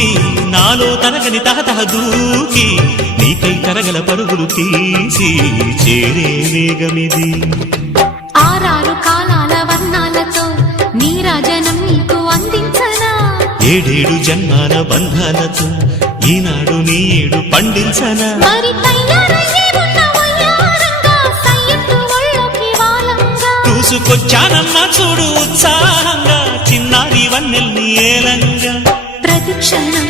చూసి నాలో తరగని తహతహ దూకి నీకై తరగల పరుగులు తీసి చేరే వేగమిది. ఆరారు కాలాల వర్ణాలతో నీరాజనం నీకు అందించనా, ఏడేడు జన్మాల బంధాలతో ఈనాడు నీ ఏడు పండించనా. మరి తయారయ్యే ఉన్న వయ్యారంగా సయ్యత్తు ఒళ్ళోకి వాలంగా చూసుకొచ్చానమ్మా చూడు ఉత్సాహంగా చిన్నారి వన్నెల్ని ఏలంగా. ప్రతిక్షణం